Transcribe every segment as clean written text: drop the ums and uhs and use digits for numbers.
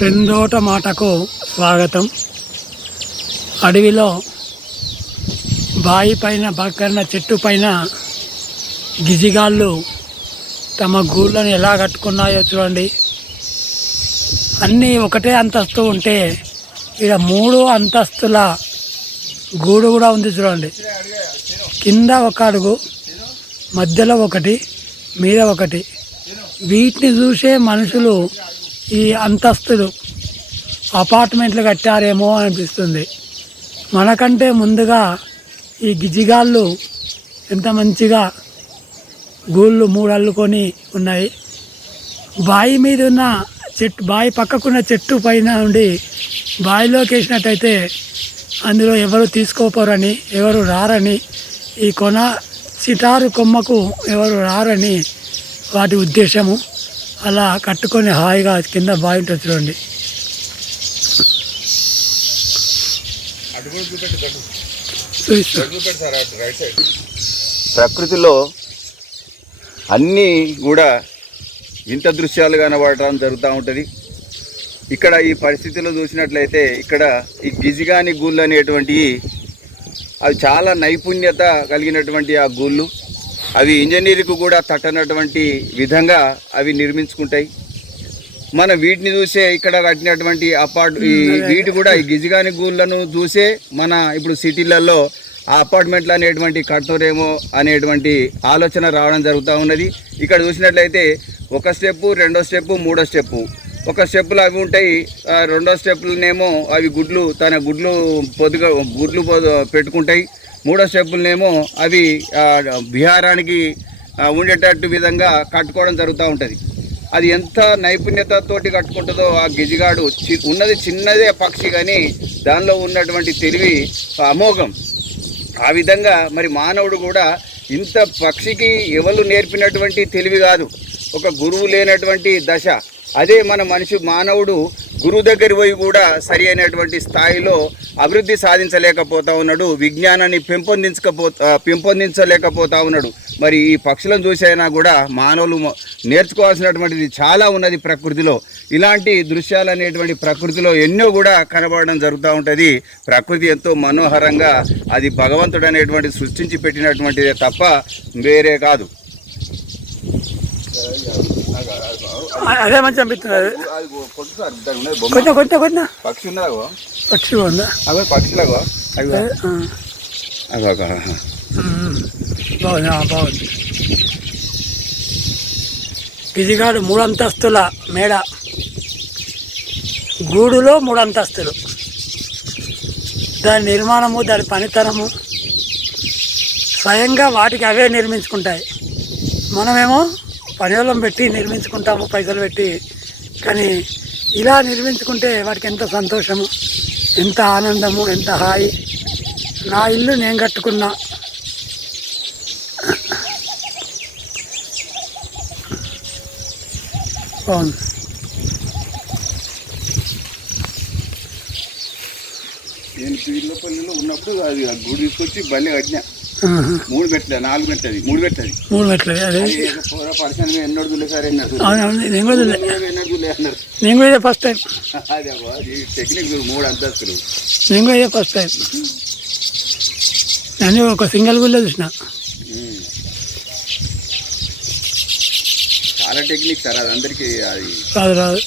పెందోట మాటకు స్వాగతం. అడవిలో బాయి పైన పక్కన చెట్టు పైన గిజిగాళ్ళు తమ గూళ్ళను ఎలా కట్టుకున్నాయో చూడండి. అన్నీ ఒకటే అంతస్తు ఉంటే ఇక్కడ 3 అంతస్తుల గూడు కూడా ఉంది చూడండి. కింద ఒక అడుగు, మధ్యలో ఒకటి, మీద ఒకటి. వీటిని చూసే మనుషులు ఈ అంతస్తులు అపార్ట్మెంట్లు కట్టారేమో అనిపిస్తుంది. మనకంటే ముందుగా ఈ గిజిగాళ్ళు ఎంత మంచిగా గూళ్ళు 3 అల్లుకొని ఉన్నాయి. బావి మీద ఉన్న చెట్టు, బావి పక్కకున్న చెట్టు పైన నుండి బావిలోకి వేసినట్టయితే అందులో ఎవరు తీసుకోపోరని, ఎవరు రారని, ఈ చిటారు కొమ్మకు ఎవరు రారని వాటి ఉద్దేశము. అలా కట్టుకొని హాయిగా కింద బావి ఉంటుంది చూడండి. ప్రకృతిలో అన్నీ కూడా వింత దృశ్యాలు కనబడటం జరుగుతూ ఉంటుంది. ఇక్కడ ఈ పరిస్థితిలో చూసినట్లయితే ఇక్కడ ఈ గిజిగాని గూళ్ళు అనేటువంటివి అవి చాలా నైపుణ్యత కలిగినటువంటి ఆ గూళ్ళు. అవి ఇంజనీరింగ్కు కూడా తట్టనటువంటి విధంగా అవి నిర్మించుకుంటాయి. మనం వీటిని చూసే ఇక్కడ కట్టినటువంటి వీటి కూడా ఈ గిజిగాని గూళ్ళను చూసే మన ఇప్పుడు సిటీలలో ఆ అపార్ట్మెంట్లు అనేటువంటి కడుతురేమో అనేటువంటి ఆలోచన రావడం జరుగుతూ ఉన్నది. ఇక్కడ చూసినట్లయితే 1 స్టెప్పు, 2వ స్టెప్పు, 3వ స్టెప్పు. 1 స్టెప్పులు అవి ఉంటాయి, 2వ స్టెప్పులనేమో అవి గుడ్లు పెట్టుకుంటాయి. 3వ స్టెప్పులనేమో అవి విహారానికి ఉండేటట్టు విధంగా కట్టుకోవడం జరుగుతూ ఉంటుంది. అది ఎంత నైపుణ్యతతోటి కట్టుకుంటుందో ఆ గిజిగాడు. ఉన్నది చిన్నదే పక్షి, కానీ దానిలో ఉన్నటువంటి తెలివి అమోఘం. ఆ విధంగా మరి మానవుడు కూడా ఇంత పక్షికి ఎవరు నేర్పినటువంటి తెలివి కాదు, ఒక గురువు లేనటువంటి దశ. అదే మన మానవుడు గురువు దగ్గర పోయి కూడా సరి అయినటువంటి స్థాయిలో అభివృద్ధి సాధించలేకపోతా ఉన్నాడు, విజ్ఞానాన్ని పెంపొందించలేకపోతా ఉన్నాడు. మరి ఈ పక్షులను చూసైనా కూడా మానవులు నేర్చుకోవాల్సినటువంటిది చాలా ఉన్నది ప్రకృతిలో. ఇలాంటి దృశ్యాలు అనేటువంటి ప్రకృతిలో ఎన్నో కూడా కనబడడం జరుగుతూ ఉంటుంది. ప్రకృతి ఎంతో మనోహరంగా అది భగవంతుడు అనేటువంటి సృష్టించి పెట్టినటువంటిదే తప్ప వేరే కాదు. అదే మంచి అనిపిస్తుంది. కొంచెం పక్షి ఉన్నదా? పక్షి ఉందా? అవి పక్షులాగా బాగుంది. గిజిగాడు 3 అంతస్తుల మేడ, గూడులో 3 అంతస్తులు. దాని నిర్మాణము, దాని పనితనము స్వయంగా వాటికి అవే నిర్మించుకుంటాయి. మనమేమో పనివలం పెట్టి నిర్మించుకుంటాము, పైసలు పెట్టి. కానీ ఇలా నిర్మించుకుంటే వాటికి ఎంత సంతోషము, ఎంత ఆనందము, ఎంత హాయి. నా ఇల్లు నేను కట్టుకున్నా. బాగుంది. నేను పీర్లపల్లిలో ఉన్నప్పుడు అది గుడి తీసుకొచ్చి బండి కట్టినా. 3 మెట్ల 4 మెట్లది 3 మెట్లది 3 మెట్లది. అదే పర్సన్ ఎన్నోడు దులేసారి నేను కూడా ఇదే ఫస్ట్ టైం. అది టెక్నిక్ 3 అంతస్తులు. నేను కూడా ఇదే ఫస్ట్ టైం. నేను ఒక సింగిల్ గుళ్ళే చూసిన. చాలా టెక్నిక్ సార్, అది అందరికీ అది రాదు.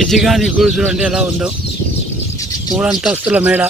గిజిగాని గూడు చూడండి ఎలా ఉందో. 3 అంతస్తుల మేడ.